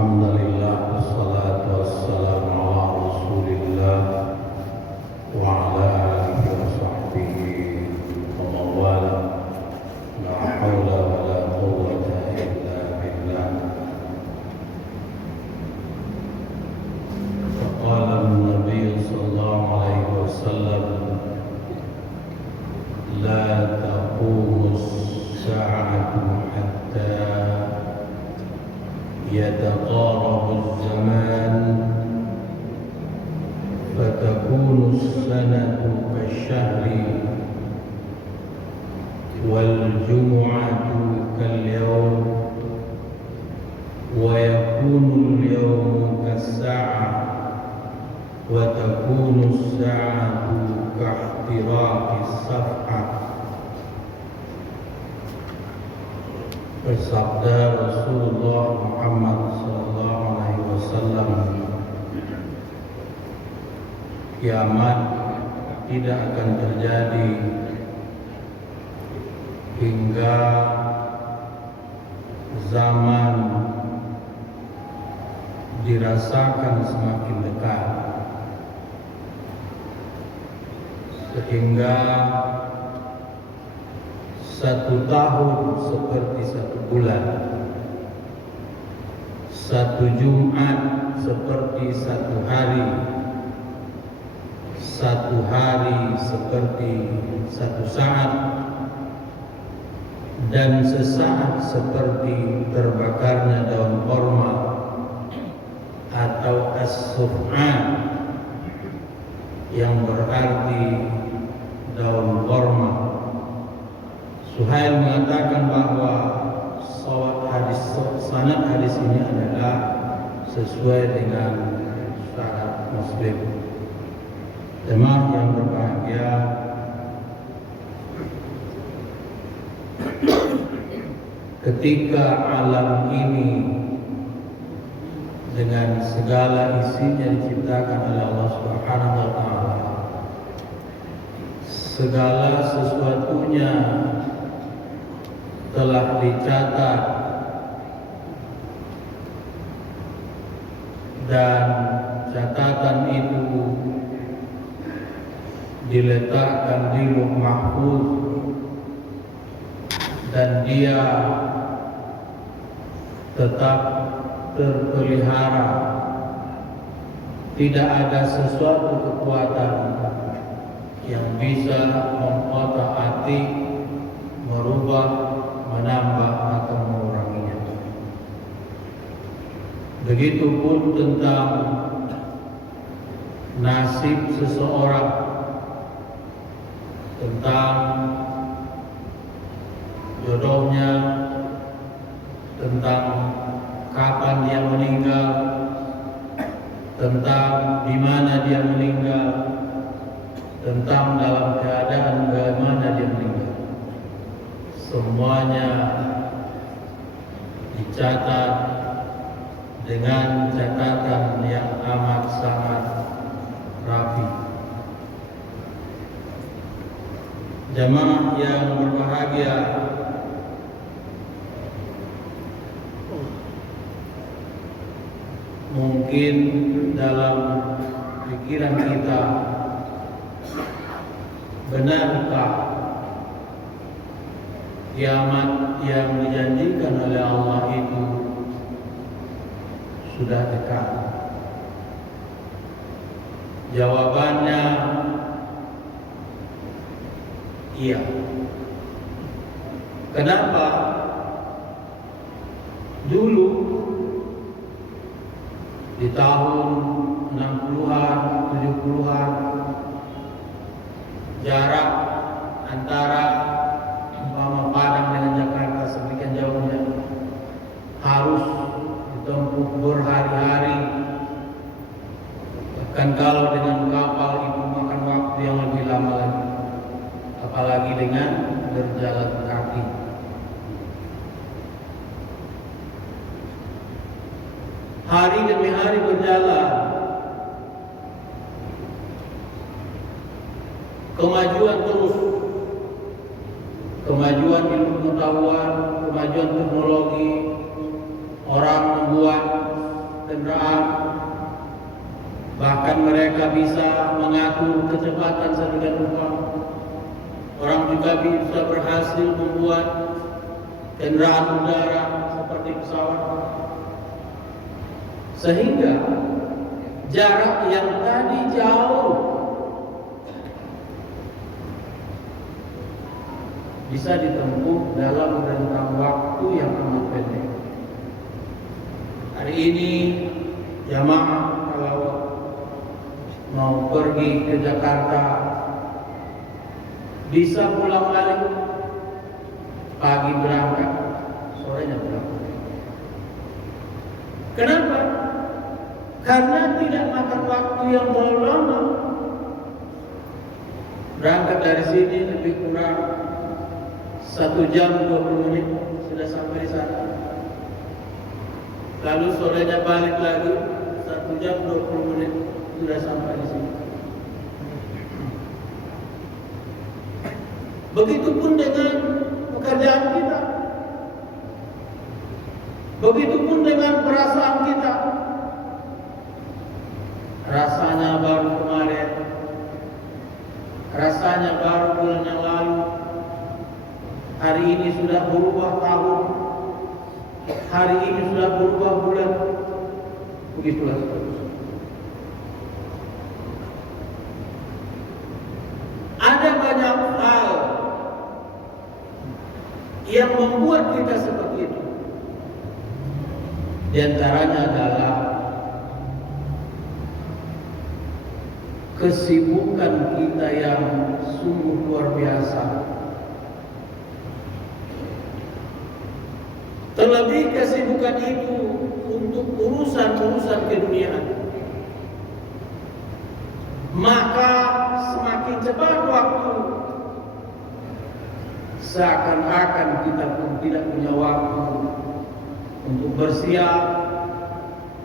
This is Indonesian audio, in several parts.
الحمد لله والصلاة والسلام على رسول الله وعلى آله وصحبه ومن والاه لا حول ولا قوة إلا بالله. فقال النبي صلى الله عليه وسلم لا تقوم الساعة حتى يتقارب الزمان فتكون السنة كالشهر والجمعة كاليوم ويكون اليوم كالساعة وتكون الساعة كاحتراق الصفحة. Bersabda Rasulullah Muhammad sallallahu alaihi wasallam, kiamat tidak akan terjadi hingga zaman dirasakan semakin dekat, sehingga satu tahun seperti satu bulan, satu Jumat seperti satu hari, satu hari seperti satu saat, dan sesaat seperti terbakarnya daun korma atau as-suf'an, yang berarti daun korma. Suhail mengatakan bahwa sanad hadis ini adalah sesuai dengan syarat Muslim. Jemaah yang berbahagia, ketika alam ini dengan segala isinya diciptakan oleh Allah Subhanahu wa taala, segala sesuatunya telah dicatat dan catatan itu diletakkan di Lauh Mahfuz, dan dia tetap terpelihara. Tidak ada sesuatu kekuatan yang bisa mengotak-atik, merubah, menambah atau menguranginya. Begitupun tentang nasib seseorang, tentang jodohnya, tentang kapan dia meninggal, tentang di mana dia meninggal, tentang dalam keadaan bagaimana dia meninggal. Semuanya dicatat dengan catatan yang amat sangat rapi. Jamaah yang berbahagia, mungkin dalam pikiran kita, benarkah kiamat yang dijanjikan oleh Allah itu sudah dekat? Jawabannya iya. Kenapa? Dulu di tahun 60-an, 70-an, jarak antara Padang dengan Jakarta sedemikian jauhnya, harus ditempuh berhari-hari. Bahkan kalau dengan kapal itu makan waktu yang lebih lama lagi, apalagi dengan berjalan kaki. Hari demi hari berjalan, kemajuan terus, kemajuan ilmu pengetahuan, kemajuan teknologi, orang membuat kendaraan, bahkan mereka bisa mengatur kecepatan sedemikian rupa. Orang juga bisa berhasil membuat kendaraan udara seperti pesawat, sehingga jarak yang tadi jauh bisa ditempuh dalam rentang waktu yang amat pendek. Hari ini jamaah kalau mau pergi ke Jakarta bisa pulang balik, pagi berangkat, sorenya pulang. Kenapa? Karena tidak makan waktu yang terlalu lama. Berangkat dari sini lebih kurang 1 jam 20 menit sudah sampai di sana. Lalu sorenya balik lagi 1 jam 20 menit sudah sampai di sini. Begitupun dengan pekerjaan kita. Begitupun dengan perasaan kita. Rasanya baru kemarin, rasanya baru bulan yang lalu, hari ini sudah berubah tahun, hari ini sudah berubah bulan, begitulah seterusnya. Ada banyak hal yang membuat kita seperti itu. Di antaranya adalah kesibukan kita yang sungguh luar biasa. Terlebih kesibukan itu untuk urusan-urusan keduniaan. Maka semakin cepat waktu, seakan-akan kita pun tidak punya waktu untuk bersiap,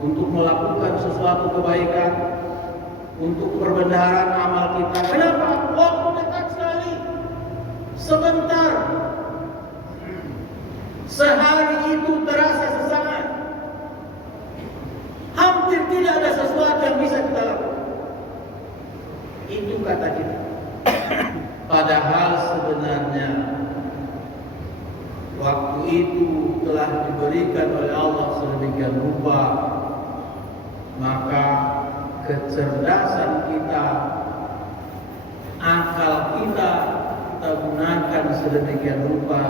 untuk melakukan sesuatu kebaikan, untuk perbendaharaan amal kita. Kenapa? Waktu dekat sekali, sebentar. Sehari itu terasa sesaat. Hampir tidak ada sesuatu yang bisa kita lakukan. Itu kata kita. Padahal sebenarnya waktu itu telah diberikan oleh Allah sedemikian rupa, maka kecerdasan kita, akal kita gunakan sedemikian rupa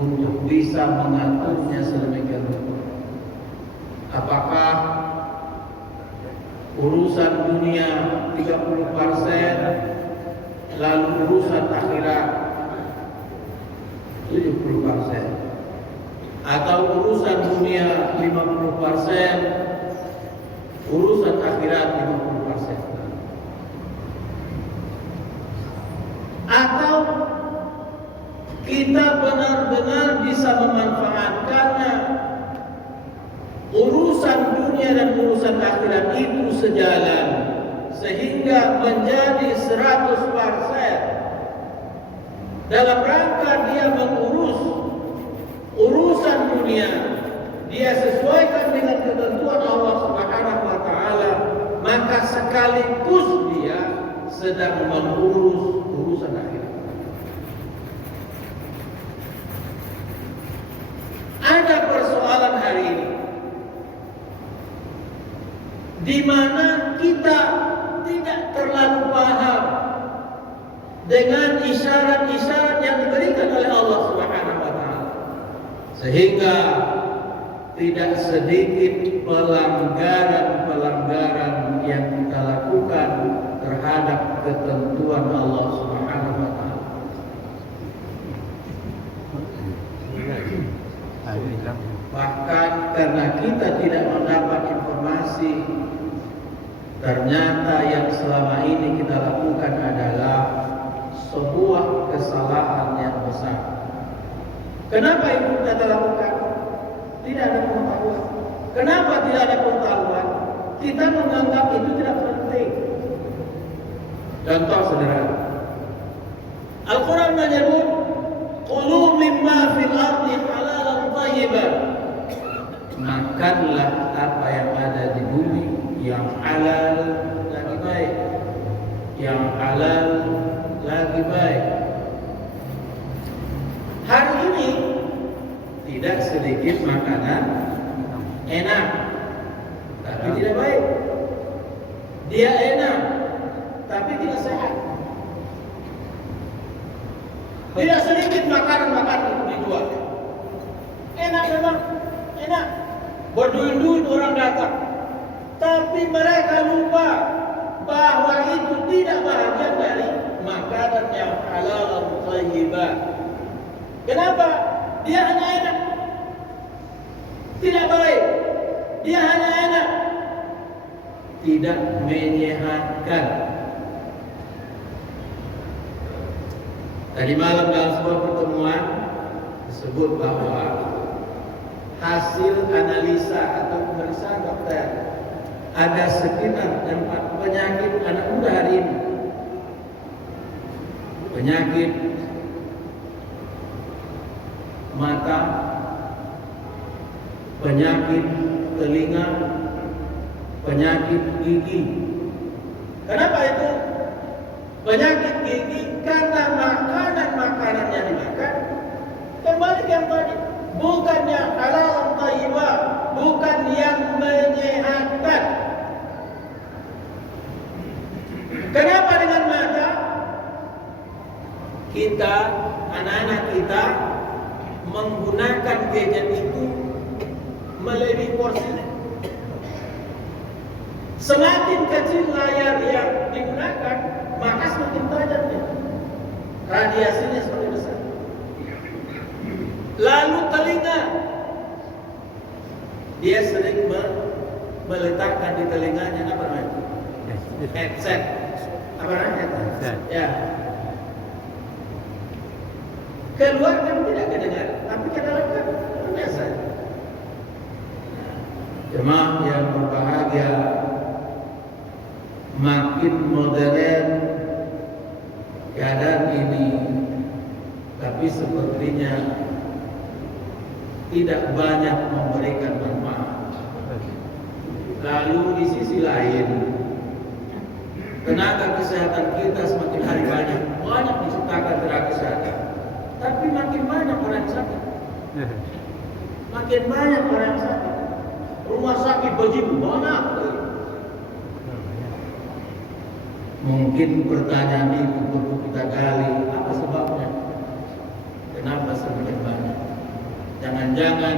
untuk bisa mengaturnya sedemikian rupa. Apakah urusan dunia 30%, lalu urusan akhirat 70%, atau urusan dunia 50%, urusan akhirat 50%, atau kita benar-benar bisa memanfaatkannya, urusan dunia dan urusan akhirat itu sejalan, sehingga menjadi 100%. Dalam rangka dia mengurus urusan dunia, dia sesuaikan dengan ketentuan Allah Subhanahu wa taala, maka sekaligus dia sedang mengurus urusan akhirat. Ada persoalan hari ini di mana kita tidak terlalu paham dengan isyarat-isyarat yang diberikan oleh Allah Subhanahu wa taala, sehingga tidak sedikit pelanggaran-pelanggaran yang kita lakukan terhadap ketentuan Allah Subhanahu wa taala. Bahkan karena kita tidak mendapat informasi, ternyata yang selama ini kita lakukan adalah sebuah kesalahan yang besar. Kenapa itu kita lakukan? Tidak ada pengetahuan. Kenapa tidak ada pengetahuan? Kita menganggap itu tidak penting. Contoh sederhana, Al-Quran menyebut kulu mimma fil ardi halalan thayyiban. Maka makanlah apa yang ada di bumi, yang halal lagi baik, yang halal lagi baik. Hari ini tidak sedikit makanan enak, tapi tidak baik. Dia enak, tapi tidak sehat. Tidak sedikit makanan-makanan itu dijual. Enak memang, enak. Berduyun-duyun orang datang. Tapi mereka lupa bahwa itu tidak bahagian dari makanan yang halal dan thayyibah. Kenapa? Dia hanya enak. Tidak baik. Dia hanya enak. Tidak menyehatkan. Tadi malam dalam sebuah pertemuan disebut bahwa hasil analisa atau pemeriksaan dokter ada sekitar 4 penyakit anak muda hari ini. Penyakit mata, penyakit telinga, penyakit gigi. Kenapa itu? Penyakit gigi karena makanan-makanan yang dimakan kembali yang tadi, bukan yang halal dan thayyibah, bukan yang menyehatkan. Kenapa dengan mata? Kita, anak-anak kita menggunakan gadget itu melebihi porsinya. Semakin kecil layar yang digunakan, maka semakin tajam dia. Radiasinya semakin besar. Lalu telinga, dia sering meletakkan di telinganya apa namanya? Headset. Apa namanya? Ya. Keluar kan tidak kedengar, tapi ke dalam kan biasa. Jemaah yang berbahagia, makin modern keadaan ini, tapi sepertinya tidak banyak memberikan manfaat. Lalu di sisi lain, tenaga kesehatan kita semakin hari banyak diciptakan tenaga kesehatan, tapi makin banyak orang yang sakit. Makin banyak orang yang sakit. Rumah sakit begitu banyak. Mungkin pertanyaan itu perlu kita gali, apa sebabnya? Kenapa semakin banyak? Jangan-jangan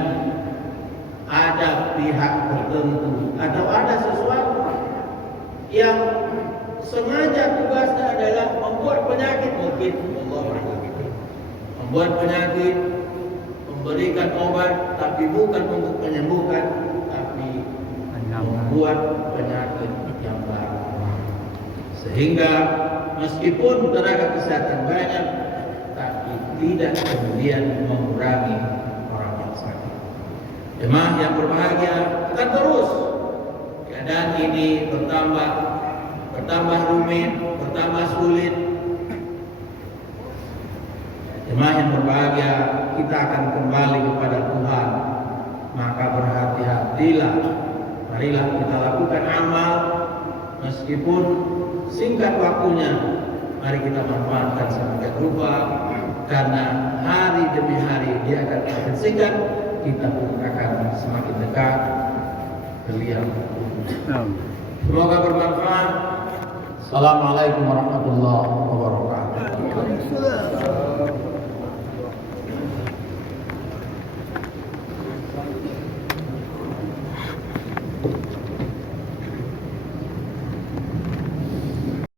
ada pihak tertentu atau ada sesuatu yang sengaja tugasnya adalah membuat penyakit, mungkin membuat penyakit, memberikan obat, tapi bukan untuk menyembuhkan, tapi membuat penyakit yang baru. Sehingga meskipun tenaga kesehatan banyak, tapi tidak kemudian mengurangi orang yang sakit. Jemaah yang berbahagia, akan terus keadaan ini bertambah rumit, bertambah sulit. Jemaah yang berbahagia, kita akan kembali kepada Tuhan. Maka berhati-hatilah. Marilah kita lakukan amal meskipun singkat waktunya. Mari kita manfaatkan sebagai rupa, karena hari demi hari dia akan semakin singkat, kita pun akan semakin dekat beliau. Semoga bermanfaat. Assalamualaikum warahmatullahi wabarakatuh.